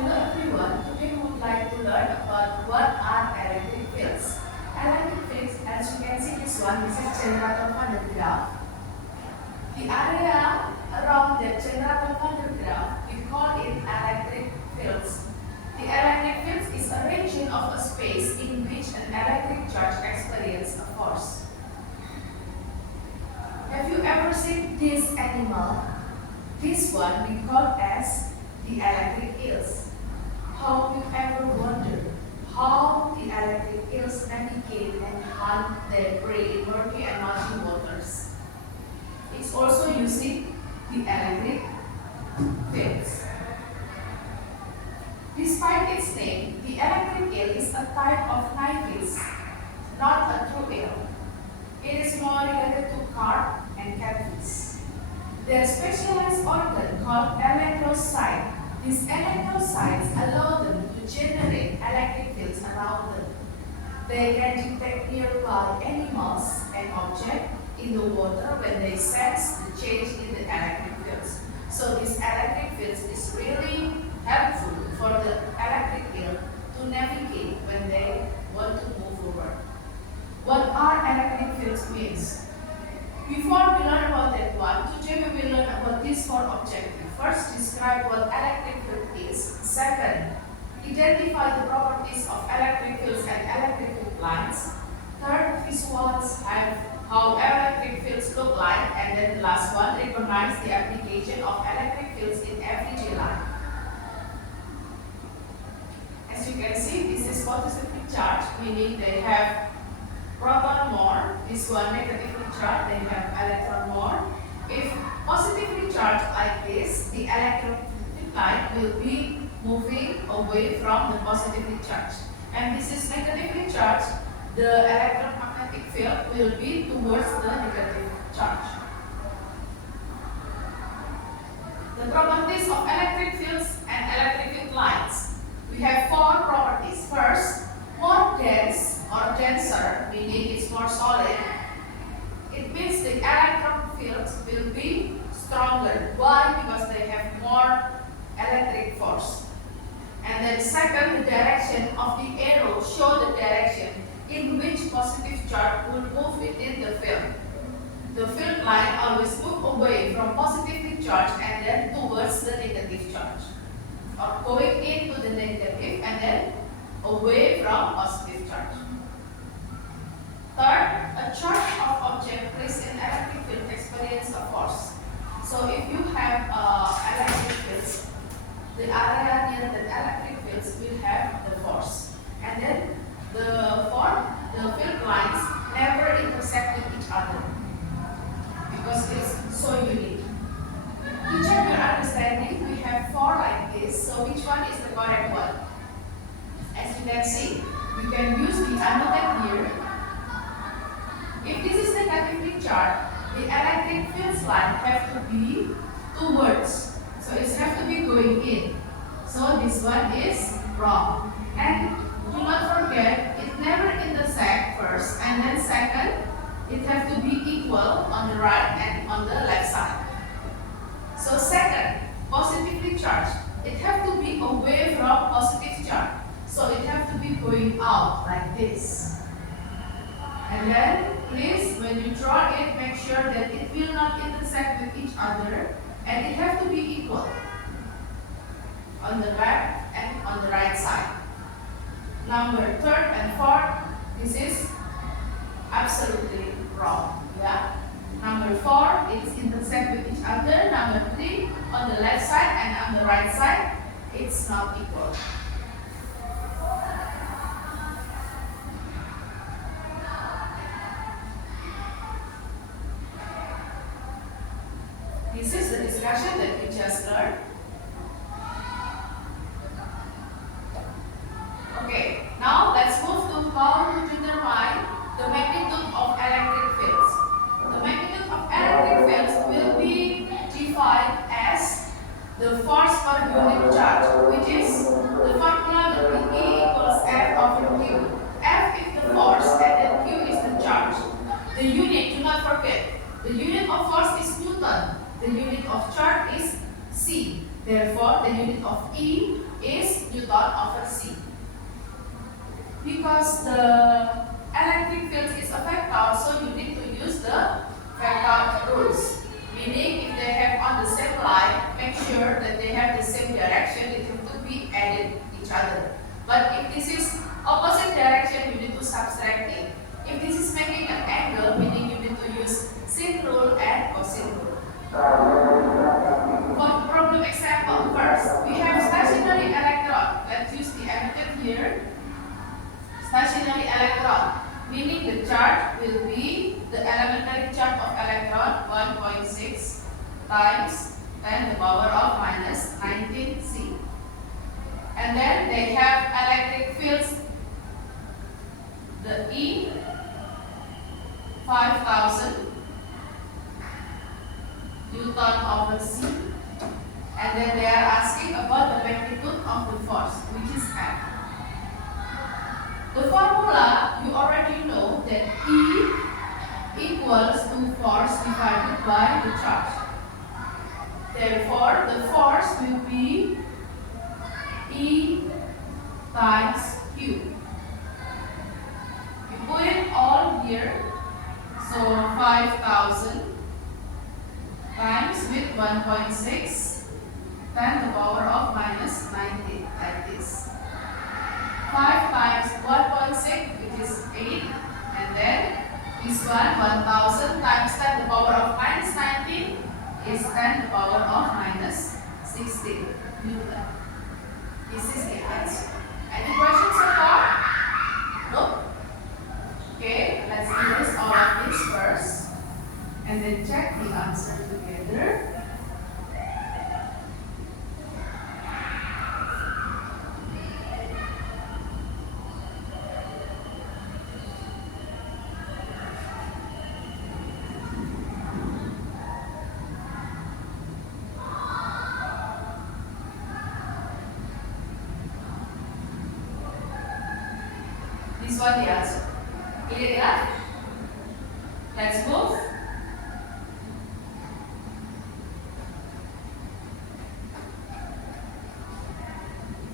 Hello everyone, today we would like to learn about what are electric fields. Electric fields, as you can see this one, this is generator van der graph. The area around the generator van der graph, we call it electric fields. The electric fields is a region of a space in which an electric charge experiences a force. Have you ever seen this animal? This one we call as the electric eels. Have you ever wondered how the electric eels navigate and hunt their prey in murky and murky waters? It's also using the electric fields. Despite its name, the electric eel is a type of knifefish, not a true eel. It is more related to carp and catfish. Their specialized organ called electrocyte. These electrocytes allow them to generate electric fields around them. They can detect nearby animals and objects in the water when they sense the change in the electric fields. So these electric fields is really helpful for the electric eel to navigate when they want to move forward. What are electric fields means? Before we learn about that one, today we will learn about these four objectives. First, describe what electric field is. Second, identify the properties of electric fields and electric field lines. Third, visualize how electric fields look like. And then the last one, recognize the application of electric fields in everyday life. As you can see, this is positively charged, meaning they have proton more. This one negatively charged, they have electron more. If positively charged like this, the electric line will be moving away from the positively charged. And this is negatively charged, the electromagnetic field will be towards the negative charge. The properties of electric fields and electric field lines. We have four properties. First, more dense or denser, meaning it's more solid. It means the electron fields will be stronger. Why? Because they have more electric force. And then second, the direction of the arrow show the direction in which positive charge will move within the field. The field line always move away from positively charged and then towards the negative charge. Or going into the negative and then away from positive charge. Third, a charge of object placed in electric field experiences a force. So if you have electric fields, the area near the electric fields will have the force. And then the field lines never intersect with each other because it's so unique. To check your understanding, we have four like this. So which one is the correct one? As you can see, we can use the annotate here. If this is negatively charged, the electric field line have to be towards. So it has to be going in. So this one is wrong. And do not forget, it never intersect first, and then second, it has to be equal on the right and on the left side. So second, positively charged. It has to be away from positive charge. So it has to be going out like this. And then, please, when you draw it, make sure that it will not intersect with each other and it has to be equal on the left and on the right side. Number third and fourth, this is absolutely wrong. Yeah. Number four, it's intersect with each other. Number three, on the left side and on the right side, it's not equal. This is the discussion that we just learned. Okay, now let's move to how to determine the magnitude of electric fields. The magnitude of electric fields will be defined as the force per unit charge, which is the formula that will E equals F over Q. F is the force and then Q is the charge. The unit, do not forget, the unit of force is Newton. The unit of charge is C. Therefore, the unit of E is Newton over C. Because the electric field is a vector, so you need to use the vector rules. Meaning, if they have on the same line, make sure that they have the same direction. It have to be added each other. But if this is opposite direction, you need to subtract it. If this is making an angle, meaning you need to use sin rule and cosine rule. For problem example, first we have stationary electron. Let's use the emitted here. Stationary electron, meaning the charge will be the elementary charge of electron 1.6 times 10 to the power of minus 19 C. And then they have electric fields, the E 5000 Newton over C, and then they are asking about the magnitude of the force, which is F. The formula you already know that E equals to force divided by the charge. Therefore, the force will be E times Q. You put it all here, so 5000 times with 1.6 10 to the power of minus 19, like this. 5 times 1.6, which is 8, and then this one 1000 times 10 to the power of minus 19 is 10 to the power of minus 16 Newton. This is the answer. Any questions so far? No? Okay, let's erase all of this first and then check the answer together. This one the answer. Clear enough? Let's move.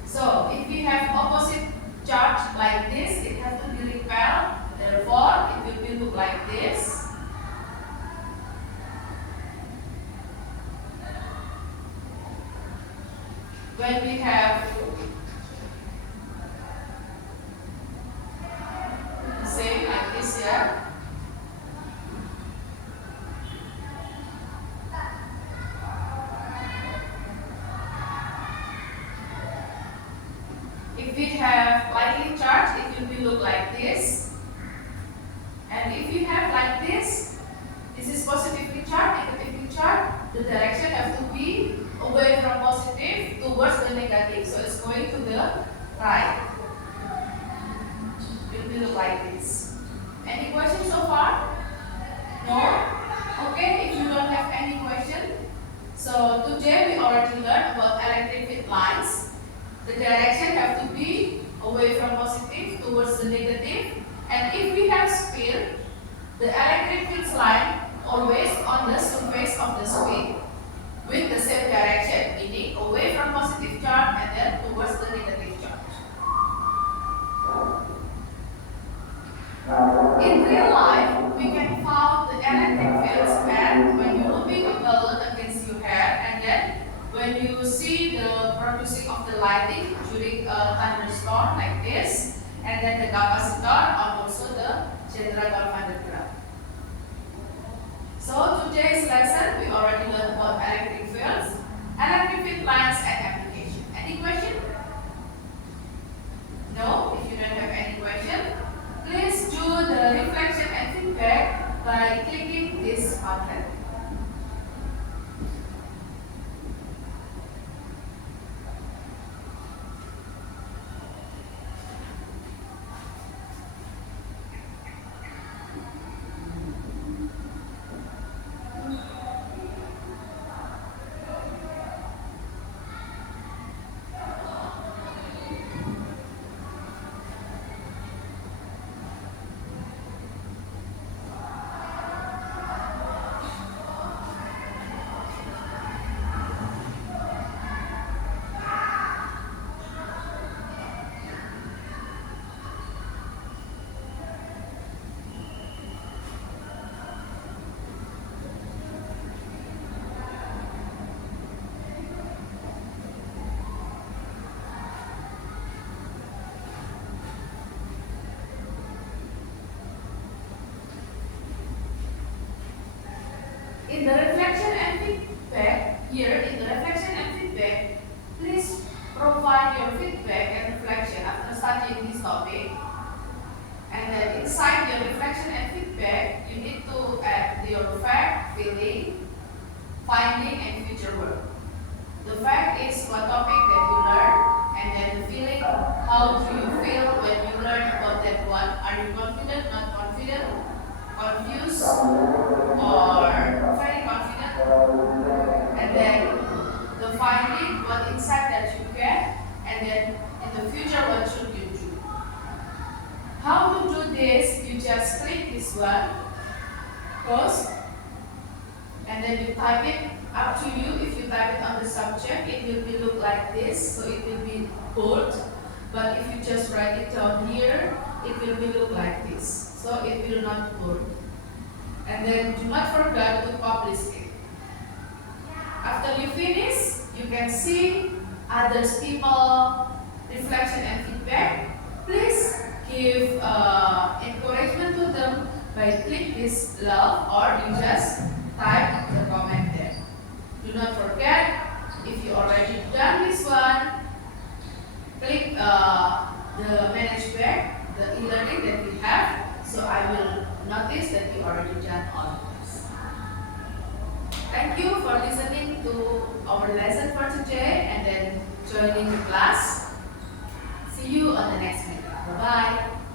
So, if we have opposite charge like this, it has to be repelled. Therefore, it will be look like this. When we have same like this here. If we have lightly charged, it will be look like this. And if you have like this is positively charged, negatively charged, the direction has to be away from positive towards the negative. So it's going to the right. It will look like this. Any questions so far? No? Okay, if you don't have any question. So today we already learned about electric field lines. The direction have to be away from positive towards the negative. And if we have sphere, the electric field line always on the surface of the sphere with the same direction, meaning away from positive charge and then towards the negative charge. In real life, we can find the electric fields and when you're moving a balloon against your hair, and then when you see the producing of the lighting during a thunderstorm like this, and then the capacitor and also the general galvanic graph. So today's lesson, we already learned about electric fields, electric field lines and application. Any question? No? If you don't have any question, please do the reflection and feedback by clicking this button. reflection and feedback, here in the reflection and feedback, please provide your feedback and reflection after studying this topic. And then inside your reflection and feedback, you need to add your fact, feeling, finding, and future work. The fact is what topic that you learn, and then the feeling, how do you feel when you learn about that one? Are you confident, not confident, confused, or very confident? And then the finding, what insight that you get, and then in the future, what should you do? How to do this? You just click this one, post, and then you type it. Up to you. If you type it on the subject, it will be look like this, so it will be bold. But if you just write it down here, it will be look like this, so it will not bold. And then do not forget to publish it. After you finish, you can see others people reflection and feedback. Please give encouragement to them by click this love, or you just type the comment there. Do not forget, if you already done this one, click the manage back, the e-learning that we have, so I will notice that you already done all of this. Thank you for listening to our lesson for today and then joining the class. See you on the next meeting. Bye-bye.